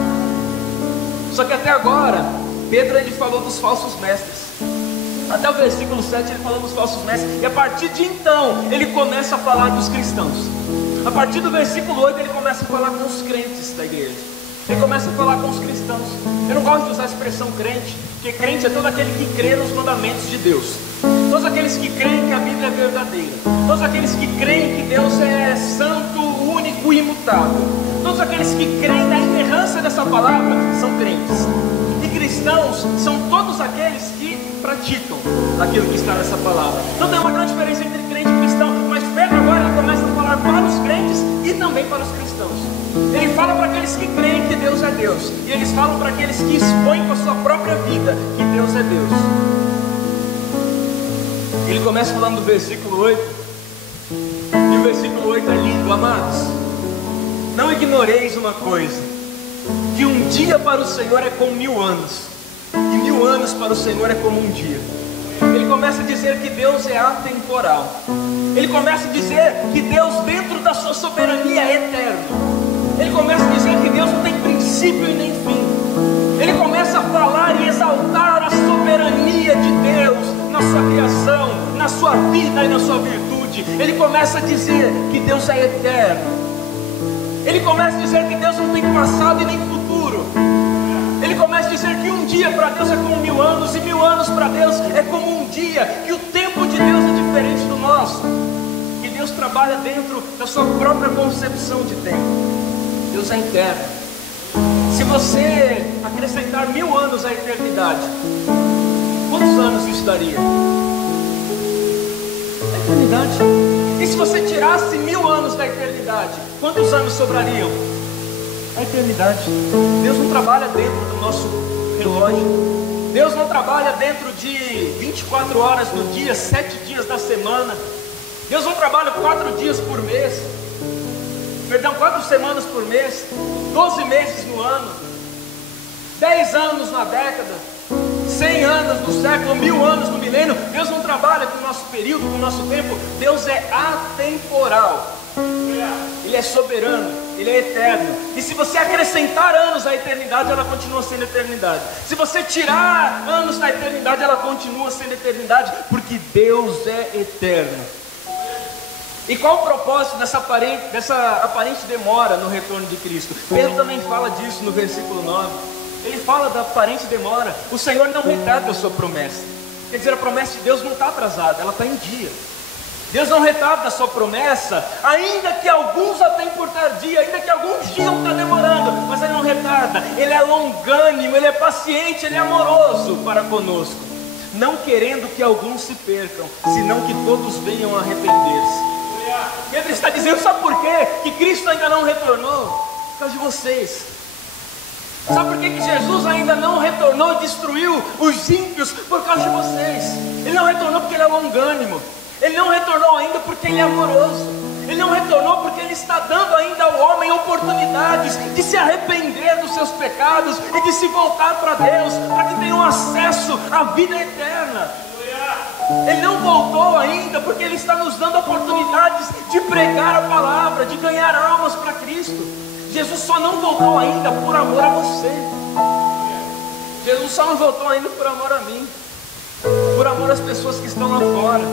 Só que até agora, Pedro ele falou dos falsos mestres. Até o versículo 7 ele falou dos falsos mestres. E a partir de então ele começa a falar dos cristãos. A partir do versículo 8 ele começa a falar com os crentes da igreja. Ele começa a falar com os cristãos. Eu não gosto de usar a expressão crente, porque crente é todo aquele que crê nos mandamentos de Deus. Todos aqueles que creem que a Bíblia é verdadeira. Todos aqueles que creem que Deus é santo, único e imutável. Todos aqueles que creem na inerrância dessa palavra são crentes. E cristãos são todos aqueles que praticam aquilo que está nessa palavra. Então tem uma grande diferença entre crente e cristão. Mas Pedro agora ele começa a falar para os crentes e também para os cristãos. Ele fala para aqueles que creem que Deus é Deus, e eles falam para aqueles que expõem com a sua própria vida que Deus é Deus. Ele começa falando do versículo 8, e o versículo 8 é lindo. Amados, não ignoreis uma coisa, que um dia para o Senhor é como 1000 anos, e 1000 anos para o Senhor é como um dia. Ele começa a dizer que Deus é atemporal. Ele começa a dizer que Deus, dentro da sua soberania, é eterno. Ele começa a dizer que Deus não tem princípio e nem fim. Ele começa a falar e exaltar a soberania de Deus na sua criação, na sua vida e na sua virtude. Ele começa a dizer que Deus é eterno. Ele começa a dizer que Deus não tem passado e nem futuro. Ele começa a dizer que um dia para Deus é como 1000 anos, e 1000 anos para Deus é como um dia, que o tempo de Deus é diferente do nosso, que Deus trabalha dentro da sua própria concepção de tempo. Deus é eterno. Se você acrescentar 1000 anos à eternidade, quantos anos isso daria? A eternidade. E se você tirasse 1000 anos da eternidade, quantos anos sobrariam? A eternidade. Deus não trabalha dentro do nosso relógio. Deus não trabalha dentro de 24 horas do dia, 7 dias da semana. Deus não trabalha 4 dias por mês. Perdão, 4 semanas por mês, 12 meses no ano, 10 anos na década, 100 anos no século, 1000 anos no milênio. Deus não trabalha com o nosso período, com o nosso tempo. Deus é atemporal. Ele é soberano, Ele é eterno. E se você acrescentar anos à eternidade, ela continua sendo eternidade. Se você tirar anos da eternidade, ela continua sendo eternidade, porque Deus é eterno. E qual o propósito dessa aparente demora no retorno de Cristo? Pedro também fala disso no versículo 9. Ele fala da aparente demora. O Senhor não retarda a sua promessa. Quer dizer, a promessa de Deus não está atrasada, ela está em dia. Deus não retarda a sua promessa, ainda que alguns a tenham por tardia, ainda que alguns digam que está demorando, mas Ele não retarda. Ele é longânimo, Ele é paciente, Ele é amoroso para conosco, não querendo que alguns se percam, senão que todos venham a arrepender-se. Pedro está dizendo, sabe por quê? Que Cristo ainda não retornou? Por causa de vocês. Sabe por que Jesus ainda não retornou e destruiu os ímpios? Por causa de vocês. Ele não retornou porque Ele é longânimo. Ele não retornou ainda porque Ele é amoroso. Ele não retornou porque Ele está dando ainda ao homem oportunidades de se arrepender dos seus pecados e de se voltar para Deus, para que tenham acesso à vida eterna. Ele não voltou ainda porque Ele está nos dando oportunidades de pregar a palavra, de ganhar almas para Cristo. Jesus só não voltou ainda por amor a você. Jesus só não voltou ainda por amor a mim, por amor às pessoas que estão lá fora.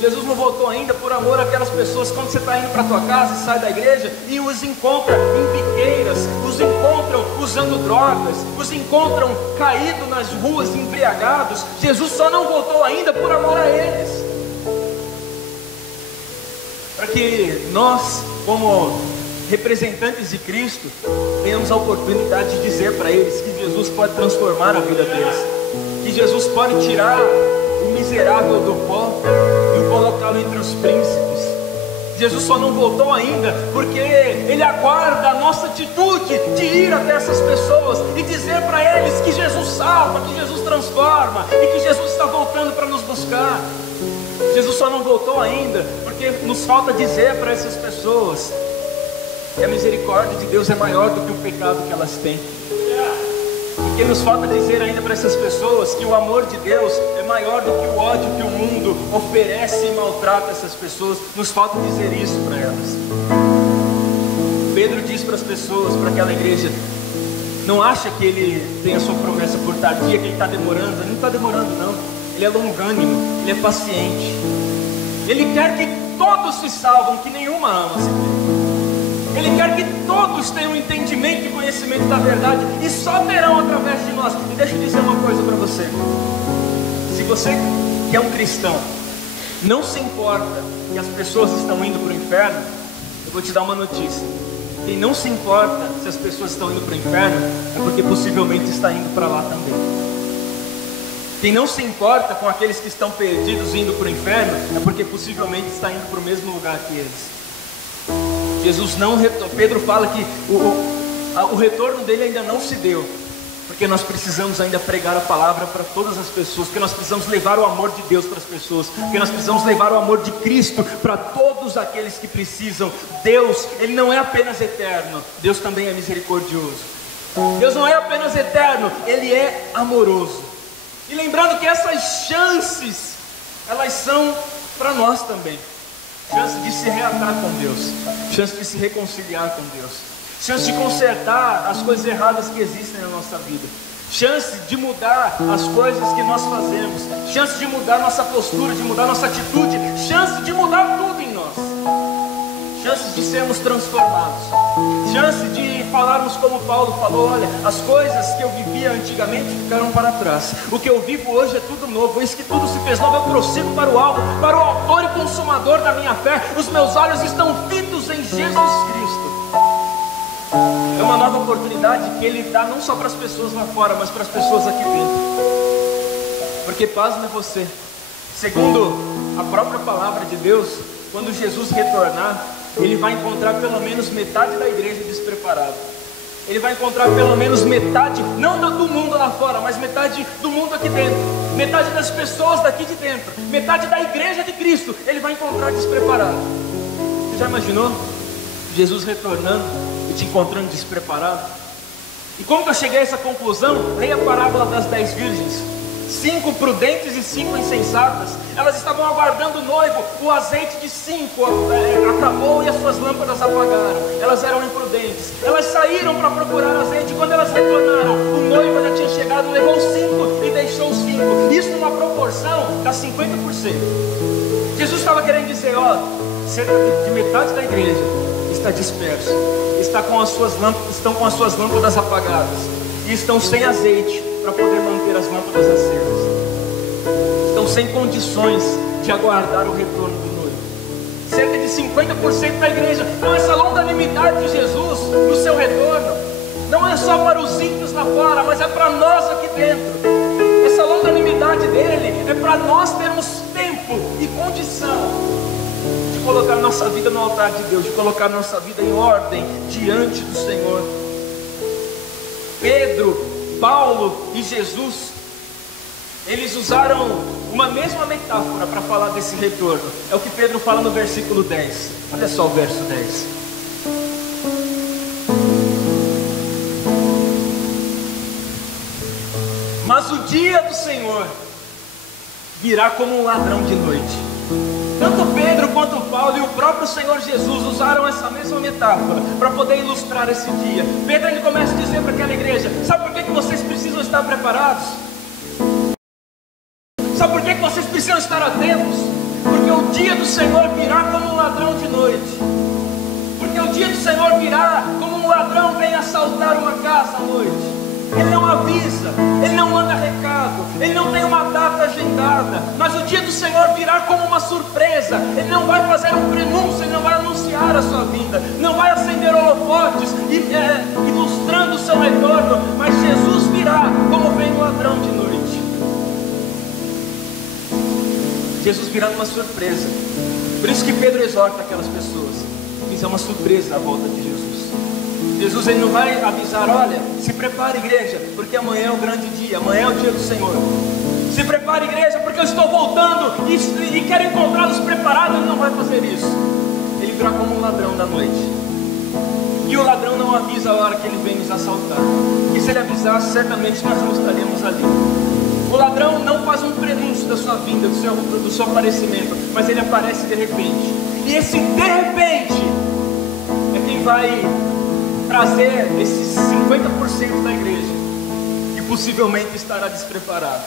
Jesus não voltou ainda por amor àquelas pessoas, quando você está indo para a tua casa e sai da igreja e os encontra em biqueiras, os encontram usando drogas, os encontram caídos nas ruas embriagados. Jesus só não voltou ainda por amor a eles, para que nós, como representantes de Cristo, tenhamos a oportunidade de dizer para eles que Jesus pode transformar a vida deles, que Jesus pode tirar o miserável do pó e colocá-lo entre os príncipes. Jesus só não voltou ainda porque Ele aguarda a nossa atitude de ir até essas pessoas e dizer para eles que Jesus salva, que Jesus transforma e que Jesus está voltando para nos buscar. Jesus só não voltou ainda porque nos falta dizer para essas pessoas que a misericórdia de Deus é maior do que o pecado que elas têm. Porque nos falta dizer ainda para essas pessoas que o amor de Deus é maior do que o ódio que o mundo oferece e maltrata essas pessoas. Nos falta dizer isso para elas. Pedro diz para as pessoas, para aquela igreja: não acha que Ele tem a sua promessa por tardia, que Ele está demorando. Ele não está demorando não. Ele é longânimo, Ele é paciente. Ele quer que todos se salvam, que nenhuma alma se perca. Ele quer que todos tenham entendimento e conhecimento da verdade, e só terão através de nós. E deixa eu dizer uma coisa para você: se você que é um cristão não se importa que as pessoas estão indo para o inferno, eu vou te dar uma notícia: quem não se importa se as pessoas estão indo para o inferno é porque possivelmente está indo para lá também. Quem não se importa com aqueles que estão perdidos indo para o inferno é porque possivelmente está indo para o mesmo lugar que eles. Jesus não retornou. Pedro fala que o retorno dele ainda não se deu, porque nós precisamos ainda pregar a palavra para todas as pessoas, porque nós precisamos levar o amor de Deus para as pessoas, porque nós precisamos levar o amor de Cristo para todos aqueles que precisam. Deus, Ele não é apenas eterno, Deus também é misericordioso. Deus não é apenas eterno, Ele é amoroso. E lembrando que essas chances, elas são para nós também. Chance de se reatar com Deus, chance de se reconciliar com Deus, chance de consertar as coisas erradas que existem na nossa vida, chance de mudar as coisas que nós fazemos, chance de mudar nossa postura, de mudar nossa atitude, chance de mudar tudo em nós, chances de sermos transformados, chance de falarmos como Paulo falou: olha, as coisas que eu vivia antigamente ficaram para trás, o que eu vivo hoje é tudo novo, eis que tudo se fez novo, eu prossigo para o alvo, para o autor e consumador da minha fé, os meus olhos estão fitos em Jesus Cristo. É uma nova oportunidade que Ele dá não só para as pessoas lá fora, mas para as pessoas aqui dentro. Porque pasme você, segundo a própria palavra de Deus, quando Jesus retornar, Ele vai encontrar pelo menos metade da igreja despreparada. Ele vai encontrar pelo menos metade, não do mundo lá fora, mas metade do mundo aqui dentro, metade das pessoas daqui de dentro, metade da igreja de Cristo, Ele vai encontrar despreparado. Você já imaginou Jesus retornando e te encontrando despreparado? E como que eu cheguei a essa conclusão? Leia a parábola das 10 virgens. 5 prudentes e 5 insensatas. Elas estavam aguardando o noivo. O azeite de 5 acabou e as suas lâmpadas apagaram. Elas eram imprudentes. Elas saíram para procurar azeite. Quando elas retornaram, o noivo já tinha chegado, levou 5 e deixou 5. Isso numa proporção da 50%. Jesus estava querendo dizer: ó, cerca de metade da igreja está dispersa, estão com as suas lâmpadas apagadas e estão sem azeite para poder manter as lâmpadas acesas. Estão sem condições de aguardar o retorno do noivo. Cerca de 50% da igreja. Então essa longanimidade de Jesus no seu retorno não é só para os ímpios lá fora, mas é para nós aqui dentro. Essa longanimidade dele é para nós termos tempo e condição de colocar nossa vida no altar de Deus, de colocar nossa vida em ordem diante do Senhor. Pedro, Paulo e Jesus, eles usaram uma mesma metáfora para falar desse retorno. É o que Pedro fala no versículo 10. Olha só o verso 10. Mas o dia do Senhor virá como um ladrão de noite. Tanto Pedro quanto Paulo e o próprio Senhor Jesus usaram essa mesma metáfora para poder ilustrar esse dia. Pedro, ele começa a dizer para aquela igreja: sabe por que vocês precisam estar preparados? Sabe por que vocês precisam estar atentos? Porque o dia do Senhor virá como um ladrão de noite. Porque o dia do Senhor virá como um ladrão vem assaltar uma casa à noite. Ele não avisa, ele não manda recado, ele não tem uma data agendada, mas o dia do Senhor virá como uma surpresa. Ele não vai fazer um prenúncio, ele não vai anunciar a sua vinda, não vai acender holofotes ilustrando o seu retorno, mas Jesus virá como vem um ladrão de noite. Jesus virá numa surpresa. Por isso que Pedro exorta aquelas pessoas: isso é uma surpresa a volta de Jesus. Jesus, ele não vai avisar: olha, se prepare, igreja, porque amanhã é o grande dia, amanhã é o dia do Senhor. Se prepare, igreja, porque eu estou voltando e quero encontrá-los preparados. Ele não vai fazer isso. Ele virá como um ladrão da noite. E o ladrão não avisa a hora que ele vem nos assaltar, e se ele avisasse, certamente nós não estaremos ali. O ladrão não faz um prenúncio da sua vinda, do seu aparecimento, mas ele aparece de repente. E esse de repente é quem vai trazer esses 50% da igreja que possivelmente estará despreparado.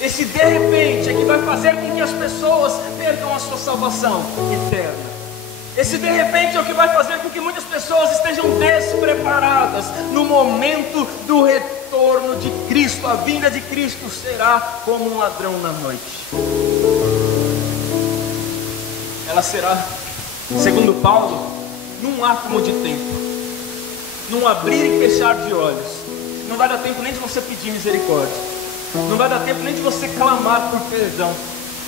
Esse de repente é que vai fazer com que as pessoas percam a sua salvação eterna. Esse de repente é o que vai fazer com que muitas pessoas estejam despreparadas no momento do retorno de Cristo. A vinda de Cristo será como um ladrão na noite. Ela será, segundo Paulo, num átomo de tempo, num abrir e fechar de olhos. Não vai dar tempo nem de você pedir misericórdia, não vai dar tempo nem de você clamar por perdão,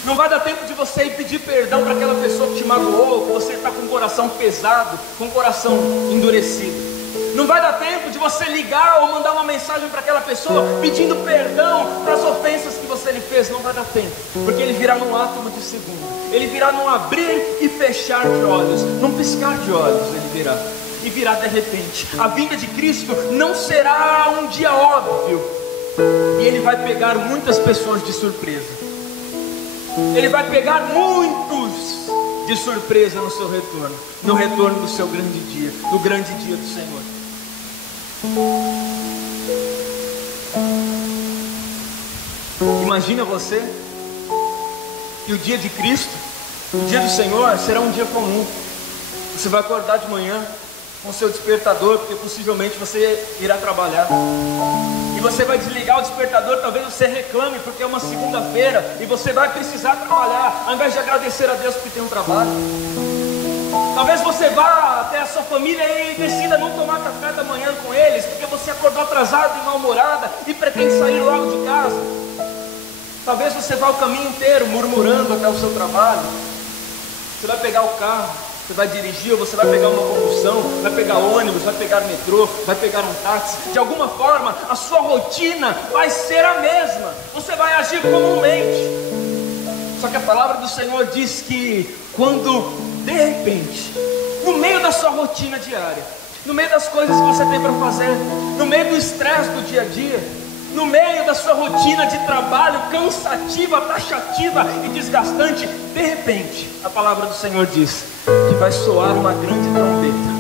não vai dar tempo de você ir pedir perdão para aquela pessoa que te magoou, que você está com o coração pesado, com o coração endurecido. Não vai dar tempo de você ligar ou mandar uma mensagem para aquela pessoa pedindo perdão para as ofensas que você lhe fez. Não vai dar tempo, porque ele virá num átomo de segundo. Ele virá num abrir e fechar de olhos, num piscar de olhos ele virá. E virá de repente. A vinda de Cristo não será um dia óbvio, e ele vai pegar muitas pessoas de surpresa. Ele vai pegar muitos de surpresa no seu retorno, no retorno do seu grande dia, do grande dia do Senhor. Imagina você que o dia de Cristo, o dia do Senhor, será um dia comum. Você vai acordar de manhã com o seu despertador, porque possivelmente você irá trabalhar. E você vai desligar o despertador, talvez você reclame porque é uma segunda-feira e você vai precisar trabalhar, ao invés de agradecer a Deus porque tem um trabalho. Talvez você vá até a sua família e decida não tomar café da manhã com eles, porque você acordou atrasado e mal-humorada e pretende sair logo de casa. Talvez você vá o caminho inteiro murmurando até o seu trabalho. Você vai pegar o carro, você vai dirigir, ou você vai pegar uma condução, vai pegar ônibus, vai pegar metrô, vai pegar um táxi. De alguma forma, a sua rotina vai ser a mesma. Você vai agir comumente. Só que a palavra do Senhor diz que quando, de repente, no meio da sua rotina diária, no meio das coisas que você tem para fazer, no meio do estresse do dia a dia, no meio da sua rotina de trabalho cansativa, taxativa e desgastante, de repente, a palavra do Senhor diz que vai soar uma grande trombeta.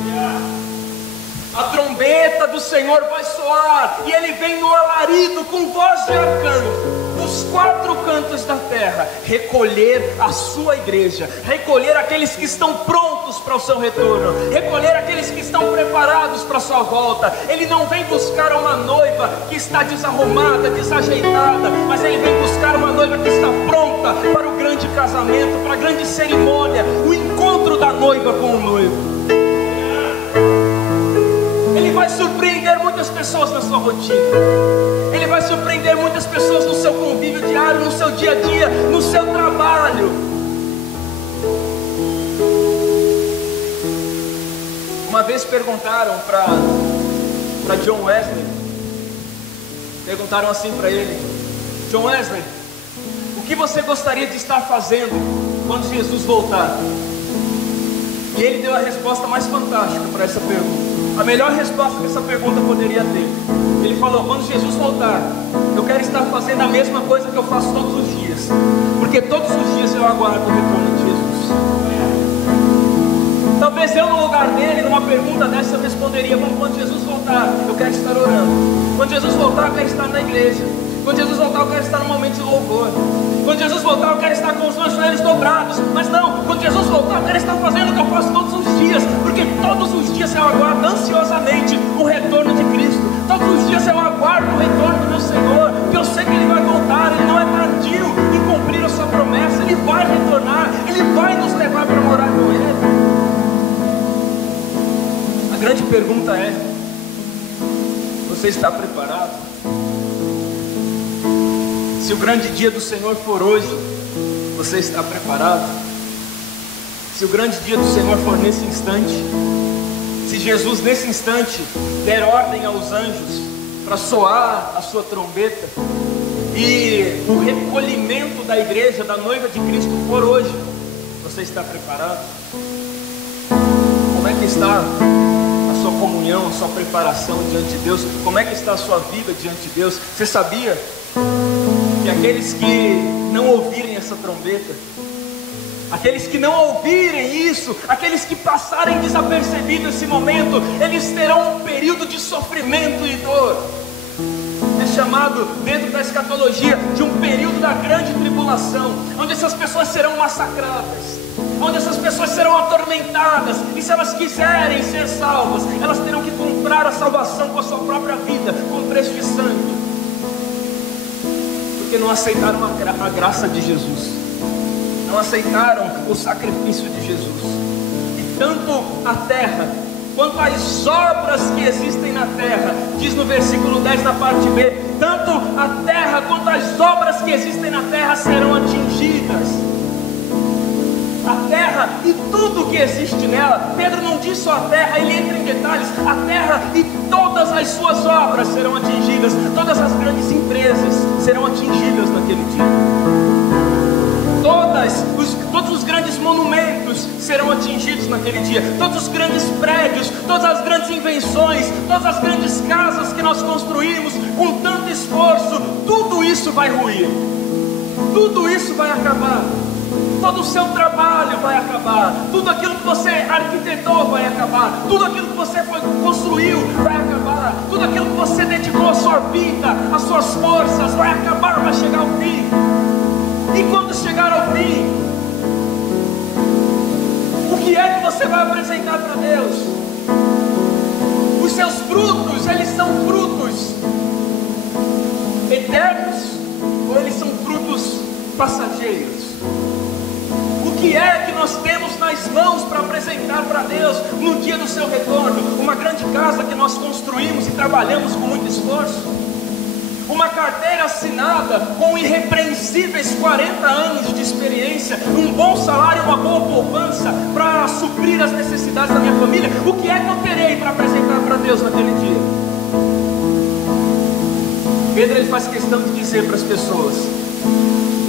A trombeta do Senhor vai soar, e Ele vem no alarido com voz de arcanjo. Os 4 quatro cantos da terra, recolher a sua igreja, recolher aqueles que estão prontos para o seu retorno, recolher aqueles que estão preparados para a sua volta. Ele não vem buscar uma noiva que está desarrumada, desajeitada, mas Ele vem buscar uma noiva que está pronta para o grande casamento, para a grande cerimônia, o encontro da noiva com o noivo. Ele vai surpreender muitas pessoas na sua rotina. Ele vai surpreender muitas pessoas no seu convívio diário, no seu dia a dia, no seu trabalho. Uma vez perguntaram para John Wesley, perguntaram assim para ele: John Wesley, o que você gostaria de estar fazendo quando Jesus voltar? E ele deu a resposta mais fantástica para essa pergunta, a melhor resposta que essa pergunta poderia ter. Ele falou: quando Jesus voltar, eu quero estar fazendo a mesma coisa que eu faço todos os dias, porque todos os dias eu aguardo o retorno de Jesus. Talvez eu, no lugar dele, numa pergunta dessa, eu responderia: bom, quando Jesus voltar, eu quero estar orando. Quando Jesus voltar, eu quero estar na igreja. Quando Jesus voltar, eu quero estar num momento de louvor. Quando Jesus voltar, eu quero estar com os meus joelhos dobrados. Mas não, quando Jesus voltar, eu quero estar fazendo o que eu faço todos os dias, porque todos os dias eu aguardo ansiosamente o retorno de Cristo. Todos os dias eu aguardo o retorno do meu Senhor, porque eu sei que Ele vai voltar. Ele não é tardio em cumprir a sua promessa. Ele vai retornar, Ele vai nos levar para morar com Ele. A grande pergunta é: você está preparado? Se o grande dia do Senhor for hoje, você está preparado? Se o grande dia do Senhor for nesse instante, se Jesus nesse instante der ordem aos anjos para soar a sua trombeta, e o recolhimento da igreja, da noiva de Cristo for hoje, você está preparado? Como é que está a sua comunhão, a sua preparação diante de Deus? Como é que está a sua vida diante de Deus? Você sabia que aqueles que não ouvirem essa trombeta, aqueles que não ouvirem isso, aqueles que passarem desapercebido esse momento, eles terão um período de sofrimento e dor. É chamado, dentro da escatologia, de um período da grande tribulação, onde essas pessoas serão massacradas, onde essas pessoas serão atormentadas, e se elas quiserem ser salvas, elas terão que comprar a salvação com a sua própria vida, com preço de sangue, porque não aceitaram a graça de Jesus, não aceitaram o sacrifício de Jesus. E tanto a terra quanto as obras que existem na terra, diz no versículo 10 na parte B, tanto a terra quanto as obras que existem na terra serão atingidas. A terra e tudo que existe nela, Pedro não diz só a terra, ele entra em detalhes. A terra e todas as suas obras serão atingidas, todas as grandes empresas serão atingidas naquele dia. Todos os grandes monumentos serão atingidos naquele dia. Todos os grandes prédios, todas as grandes invenções, todas as grandes casas que nós construímos com tanto esforço, tudo isso vai ruir, tudo isso vai acabar. Todo o seu trabalho vai acabar, tudo aquilo que você arquitetou vai acabar, tudo aquilo que você construiu vai acabar, tudo aquilo que você dedicou a sua vida, as suas forças, vai acabar, vai chegar ao fim. E quando chegar ao fim, o que é que você vai apresentar para Deus? Os seus frutos, eles são frutos eternos ou eles são frutos passageiros? O que é que nós temos nas mãos para apresentar para Deus no dia do seu retorno? Uma grande casa que nós construímos e trabalhamos com muito esforço? Uma carteira assinada com irrepreensíveis 40 anos de experiência, um bom salário, uma boa poupança para suprir as necessidades da minha família? O que é que eu terei para apresentar para Deus naquele dia? Pedro, ele faz questão de dizer para as pessoas,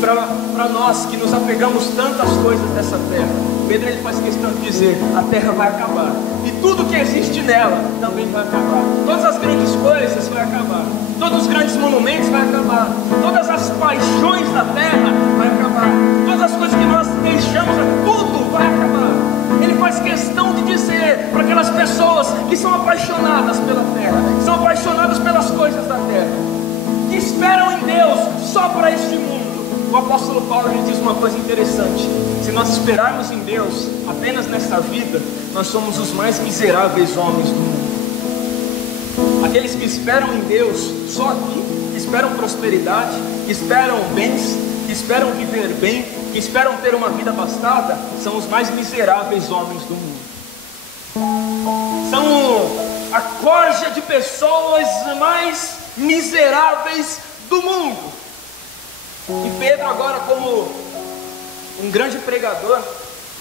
para nós que nos apegamos tantas coisas dessa terra, Pedro, ele faz questão de dizer: a terra vai acabar, e tudo que existe nela também vai acabar. Todas as grandes coisas vai acabar, todos os grandes monumentos vai acabar, todas as paixões da terra vai acabar, todas as coisas que nós deixamos, tudo vai acabar. Ele faz questão de dizer para aquelas pessoas que são apaixonadas pela terra, que são apaixonadas pelas coisas da terra, que esperam em Deus só para este mundo, o apóstolo Paulo ele diz uma coisa interessante: se nós esperarmos em Deus apenas nessa vida, nós somos os mais miseráveis homens do mundo. Aqueles que esperam em Deus só aqui, que esperam prosperidade, que esperam bens, que esperam viver bem, que esperam ter uma vida abastada, são os mais miseráveis homens do mundo. São a corja de pessoas mais miseráveis do mundo. E Pedro, agora como um grande pregador,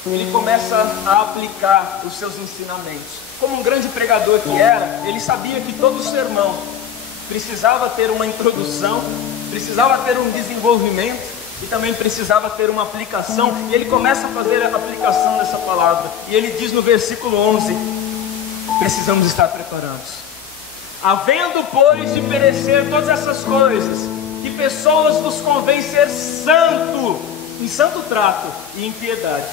ele começa a aplicar os seus ensinamentos. Como um grande pregador que era, ele sabia que todo sermão precisava ter uma introdução, precisava ter um desenvolvimento e também precisava ter uma aplicação. E ele começa a fazer a aplicação dessa palavra. E ele diz no versículo 11: precisamos estar preparados. Havendo, pois, de perecer todas essas coisas, que pessoas vos convém ser santo, em santo trato e em piedade.